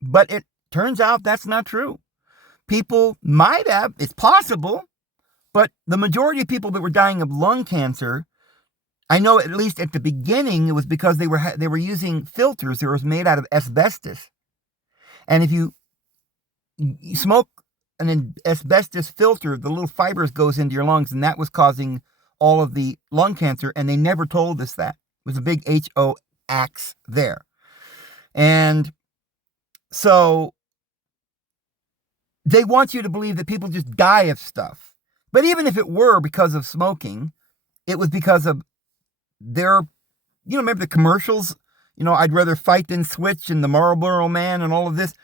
But it turns out that's not true. People might have, it's possible, but the majority of people that were dying of lung cancer, I know at least at the beginning it was because they were using filters that was made out of asbestos. And if you smoke an asbestos filter, the little fibers goes into your lungs, and that was causing all of the lung cancer, and they never told us that. It was a big hoax there. And so they want you to believe that people just die of stuff. But even if it were because of smoking, it was because of their, remember the commercials? I'd rather fight than switch, and the Marlboro Man and all of this.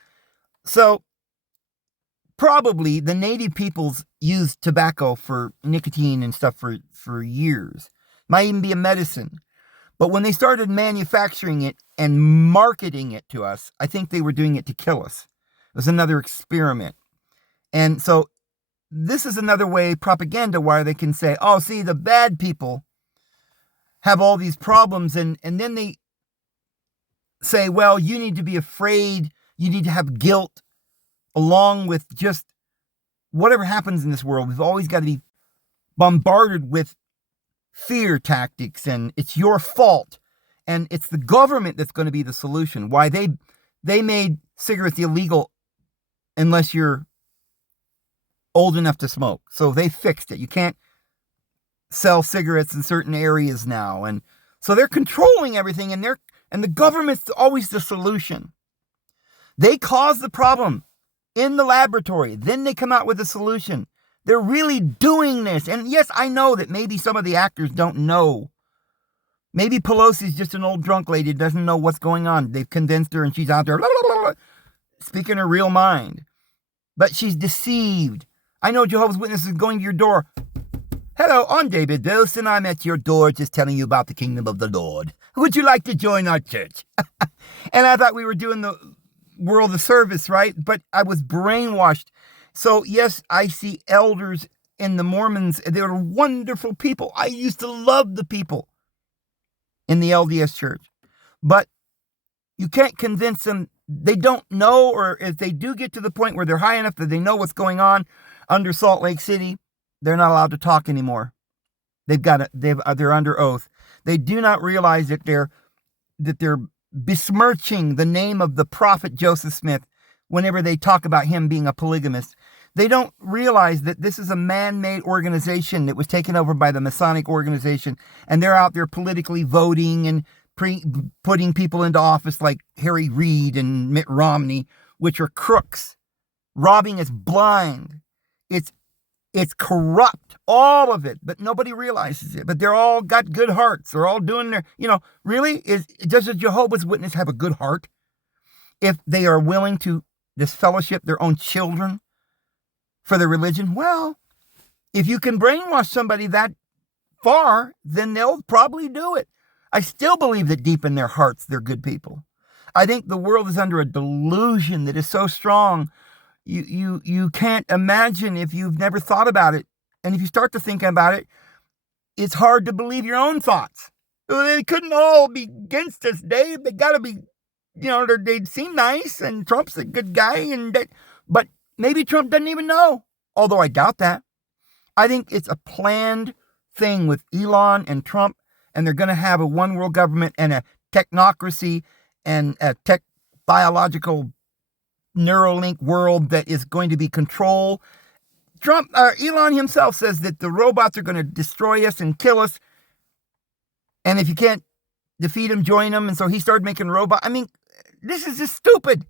So probably the native peoples used tobacco for nicotine and stuff for years. Might even be a medicine. But when they started manufacturing it and marketing it to us, I think they were doing it to kill us. It was another experiment. And so this is another way, propaganda, where they can say, oh, see, the bad people have all these problems. And then they say, well, you need to be afraid. You need to have guilt along with just whatever happens in this world. We've always got to be bombarded with fear tactics, and it's your fault. And it's the government that's going to be the solution. Why they made cigarettes illegal unless you're old enough to smoke. So they fixed it. You can't sell cigarettes in certain areas now. And so they're controlling everything, and the government's always the solution. They cause the problem in the laboratory. Then they come out with a solution. They're really doing this. And yes, I know that maybe some of the actors don't know. Maybe Pelosi's just an old drunk lady who doesn't know what's going on. They've convinced her and she's out there speaking her real mind. But she's deceived. I know Jehovah's Witnesses going to your door. Hello, I'm David Vose, and I'm at your door just telling you about the kingdom of the Lord. Would you like to join our church? And I thought we were doing the world of service, right? But I was brainwashed. So yes, I see elders in the Mormons. They're wonderful people. I used to love the people in the LDS church. But you can't convince them. They don't know, or if they do get to the point where they're high enough that they know what's going on under Salt Lake City, they're not allowed to talk anymore. They're under oath. They do not realize that they're besmirching the name of the prophet Joseph Smith whenever they talk about him being a polygamist. They don't realize that this is a man-made organization that was taken over by the Masonic organization, and they're out there politically voting and putting people into office like Harry Reid and Mitt Romney, which are crooks. Robbing is blind. It's corrupt, all of it, but nobody realizes it. But they're all got good hearts. They're all doing their, really, does a Jehovah's Witness have a good heart if they are willing to disfellowship their own children for their religion? Well, if you can brainwash somebody that far, then they'll probably do it. I still believe that deep in their hearts, they're good people. I think the world is under a delusion that is so strong. You can't imagine if you've never thought about it. And if you start to think about it, it's hard to believe your own thoughts. They couldn't all be against us, Dave. They got to be, they seem nice, and Trump's a good guy. But maybe Trump doesn't even know, although I doubt that. I think it's a planned thing with Elon and Trump, and they're going to have a one world government and a technocracy and a biological Neuralink world that is going to be control. Elon himself says that the robots are going to destroy us and kill us. And if you can't defeat them, join them. And so he started making robots. I mean, this is just stupid.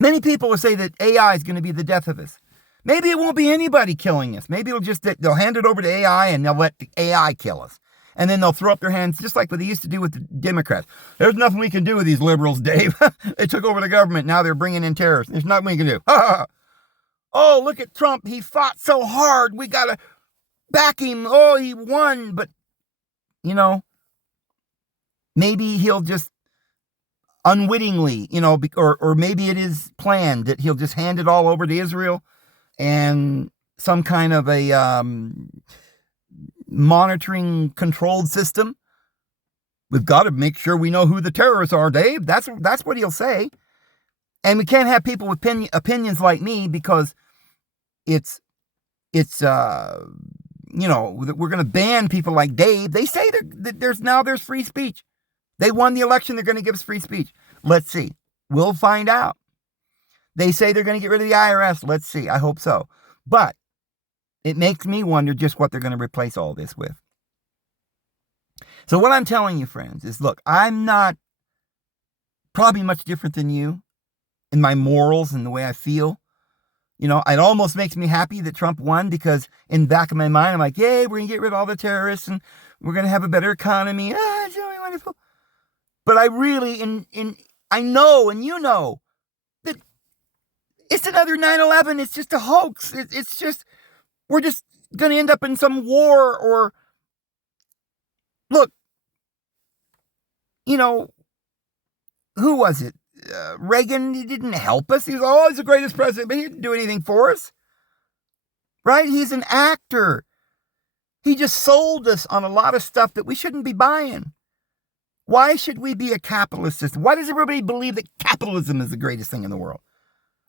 Many people will say that AI is going to be the death of us. Maybe it won't be anybody killing us. Maybe they'll hand it over to AI and they'll let the AI kill us. And then they'll throw up their hands, just like what they used to do with the Democrats. There's nothing we can do with these liberals, Dave. They took over the government. Now they're bringing in terrorists. There's nothing we can do. Oh, look at Trump. He fought so hard. We got to back him. Oh, he won. But, maybe he'll just unwittingly, or maybe it is planned that he'll just hand it all over to Israel and some kind of a monitoring controlled system. We've got to make sure we know who the terrorists are, Dave. That's what he'll say. And we can't have people with opinions like me, because it's we're going to ban people like Dave. They say there's free speech. They won the election. They're going to give us free speech. Let's see. We'll find out. They say they're going to get rid of the IRS. Let's see. I hope so. But it makes me wonder just what they're going to replace all this with. So what I'm telling you, friends, is look, I'm not probably much different than you in my morals and the way I feel. It almost makes me happy that Trump won, because in the back of my mind, I'm like, yay, we're going to get rid of all the terrorists and we're going to have a better economy. It's going to be wonderful. But I really, I know, and you know, that it's another 9/11. It's just a hoax. It's just, we're just going to end up in some war. Or, look, who was it? Reagan, he didn't help us. He's always the greatest president, but he didn't do anything for us. Right? He's an actor. He just sold us on a lot of stuff that we shouldn't be buying. Why should we be a capitalist system? Why does everybody believe that capitalism is the greatest thing in the world?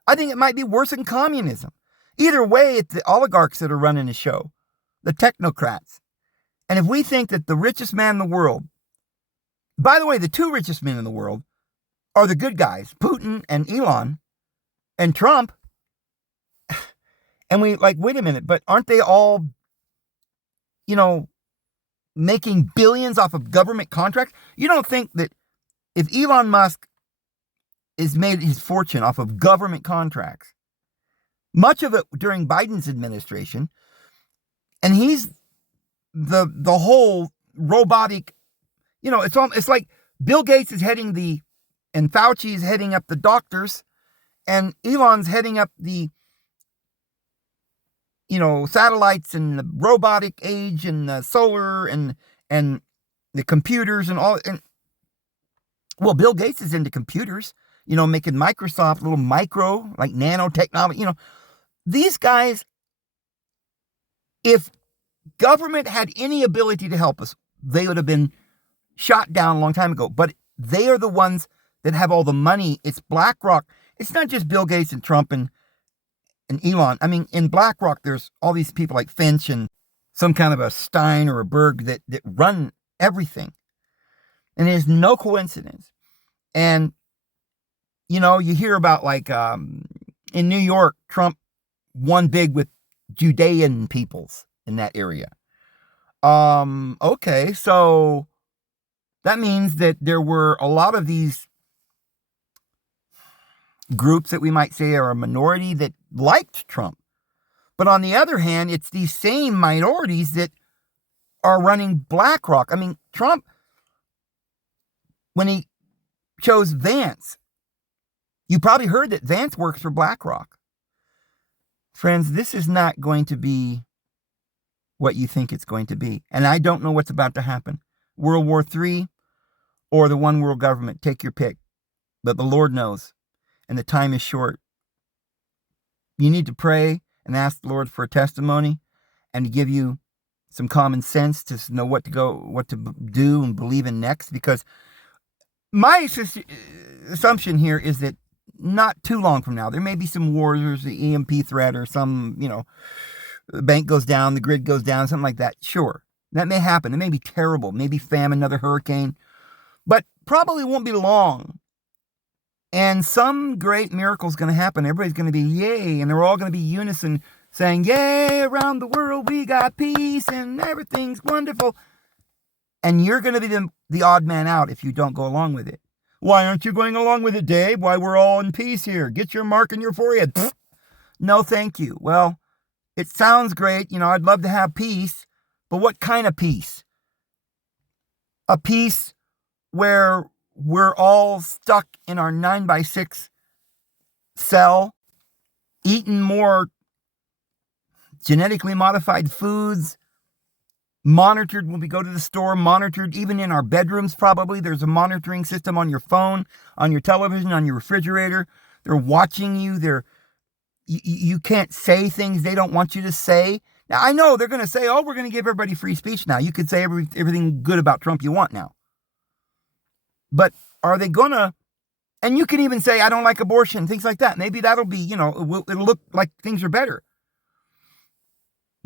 I think it might be worse than communism. Either way, it's the oligarchs that are running the show, the technocrats. And if we think that the richest man in the world, by the way, the two richest men in the world are the good guys, Putin and Elon and Trump. And we wait a minute, but aren't they all, making billions off of government contracts? You don't think that if Elon Musk has made his fortune off of government contracts, much of it during Biden's administration, and he's the whole robotic, it's like Bill Gates is heading and Fauci is heading up the doctors, and Elon's heading up the, satellites and the robotic age and the solar and the computers and all. And well, Bill Gates is into computers, making Microsoft little micro, like nanotechnology. These guys, if government had any ability to help us, they would have been shot down a long time ago. But they are the ones that have all the money. It's BlackRock. It's not just Bill Gates and Trump and Elon. I mean, in BlackRock, there's all these people like Finch and some kind of a Stein or a Berg that run everything. And it is no coincidence. And, you hear about in New York, Trump won big with Judean peoples in that area. Okay, so that means that there were a lot of these groups that we might say are a minority that liked Trump. But on the other hand, it's these same minorities that are running BlackRock. I mean, Trump, when he chose Vance, you probably heard that Vance works for BlackRock. Friends, this is not going to be what you think it's going to be. And I don't know what's about to happen. World War III or the one world government, take your pick. But the Lord knows. And the time is short. You need to pray and ask the Lord for a testimony and to give you some common sense to know what to do and believe in next. Because my assumption here is that not too long from now, there may be some wars or the EMP threat or some, the bank goes down, the grid goes down, something like that. Sure, that may happen. It may be terrible, maybe famine, another hurricane, but probably won't be long. And some great miracle is going to happen. Everybody's going to be yay, and they're all going to be unison saying, yay, around the world we got peace and everything's wonderful. And you're going to be the odd man out if you don't go along with it. Why aren't you going along with it, Dave? Why, we're all in peace here. Get your mark in your forehead. No, thank you. Well, it sounds great. I'd love to have peace, but what kind of peace? A peace where we're all stuck in our 9x6 cell, eating more genetically modified foods, monitored when we go to the store, monitored even in our bedrooms probably. There's a monitoring system on your phone, on your television, on your refrigerator. They're watching you. You can't say things they don't want you to say. Now, I know they're going to say, oh, we're going to give everybody free speech now. You could say everything good about Trump you want now. But are they going to, and you can even say, I don't like abortion, things like that. Maybe that'll be, it'll look like things are better.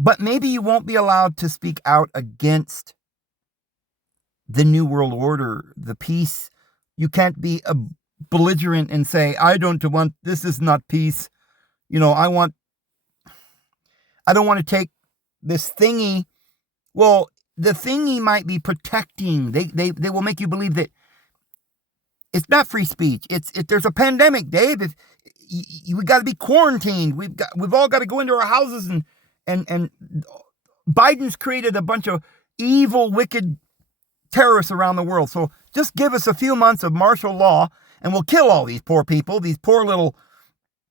But maybe you won't be allowed to speak out against the New World Order, the peace. You can't be a belligerent and say, I don't want, this is not peace. I don't want to take this thingy. Well, the thingy might be protecting. They will make you believe that it's not free speech. If there's a pandemic, Dave, if we got to be quarantined, we've all got to go into our houses, and Biden's created a bunch of evil, wicked terrorists around the world. So just give us a few months of martial law and we'll kill all these poor people, these poor little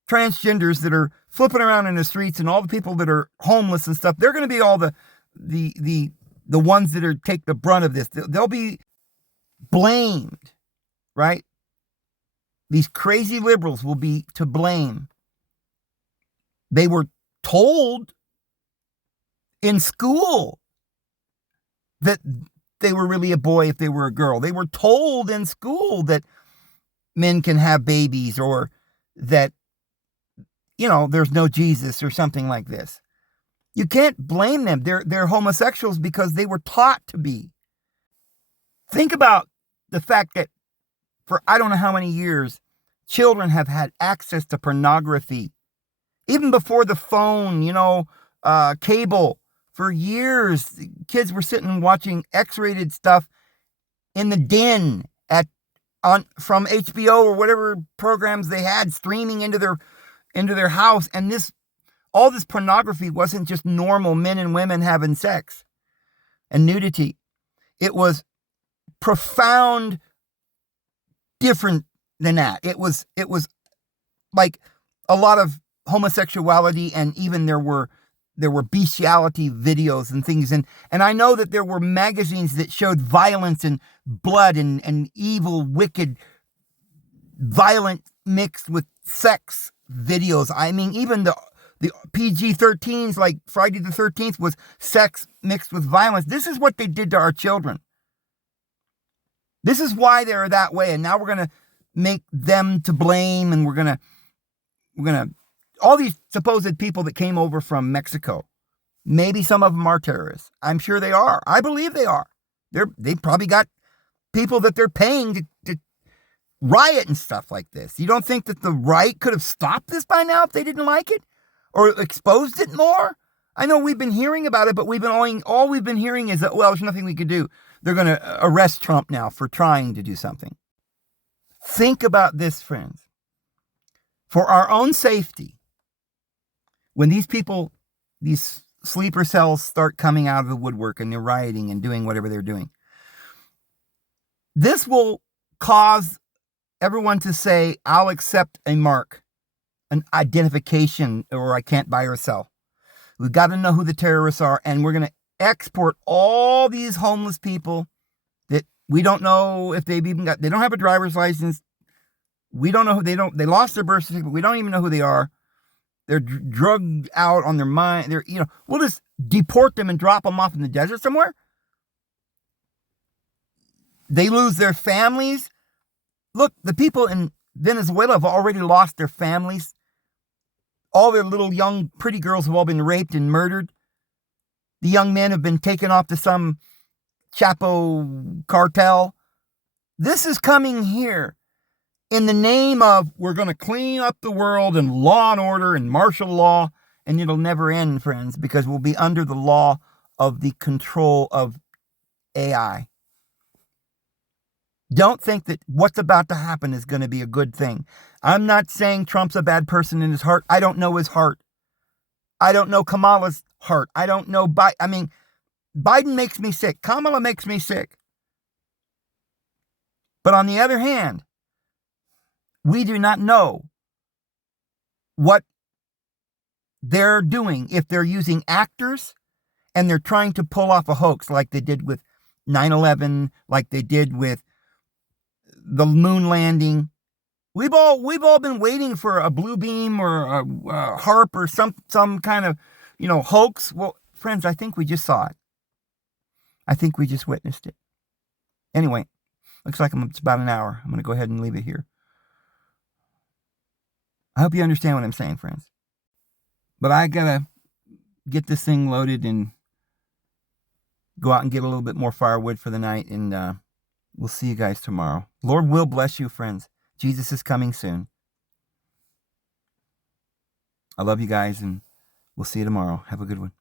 transgenders that are flipping around in the streets, and all the people that are homeless and stuff. They're going to be all the ones that take the brunt of this. They'll be blamed, right? These crazy liberals will be to blame. They were told in school that they were really a boy if they were a girl. They were told in school that men can have babies, or that, there's no Jesus or something like this. You can't blame them. They're homosexuals because they were taught to be. Think about the fact that for I don't know how many years, children have had access to pornography. Even before the phone, cable. For years, kids were sitting and watching X-rated stuff in the den from HBO or whatever programs they had streaming into their house. And all this pornography wasn't just normal men and women having sex and nudity. It was profound, different than that. It was like a lot of homosexuality, and even there were bestiality videos and things. And I know that there were magazines that showed violence and blood and evil, wicked, violent mixed with sex videos. I mean, even the PG-13s, like Friday the 13th, was sex mixed with violence. This is what they did to our children. This is why they're that way. And now we're going to make them to blame, and we're going to all these supposed people that came over from Mexico, maybe some of them are terrorists. I'm sure they are. I believe they are. They probably got people that they're paying to riot and stuff like this. You don't think that the right could have stopped this by now if they didn't like it, or exposed it more? I know we've been hearing about it, but all we've been hearing is that, well, there's nothing we could do. They're going to arrest Trump now for trying to do something. Think about this, friends. For our own safety, when these people, these sleeper cells, start coming out of the woodwork and they're rioting and doing whatever they're doing, this will cause everyone to say, I'll accept a mark, an identification, or I can't buy or sell. We've got to know who the terrorists are, and we're going to export all these homeless people that we don't know if they don't have a driver's license. We don't know who they lost their birth certificate. We don't even know who they are. They're drugged out on their mind. We'll just deport them and drop them off in the desert somewhere. They lose their families. Look, the people in Venezuela have already lost their families. All their little young pretty girls have all been raped and murdered. The young men have been taken off to some Chapo cartel. This is coming here in the name of, we're going to clean up the world and law and order and martial law, and it'll never end, friends, because we'll be under the law of the control of AI. Don't think that what's about to happen is going to be a good thing. I'm not saying Trump's a bad person in his heart. I don't know his heart. I don't know Kamala's heart. I don't know Biden makes me sick. Kamala makes me sick. But on the other hand, we do not know what they're doing, if they're using actors and they're trying to pull off a hoax like they did with 9/11, like they did with the moon landing. We've all been waiting for a blue beam or a HARP or some kind of hoax. Well, friends, I think we just saw it. I think we just witnessed it. Anyway, looks like it's about an hour. I'm going to go ahead and leave it here. I hope you understand what I'm saying, friends. But I got to get this thing loaded and go out and get a little bit more firewood for the night, and we'll see you guys tomorrow. Lord will bless you, friends. Jesus is coming soon. I love you guys, and we'll see you tomorrow. Have a good one.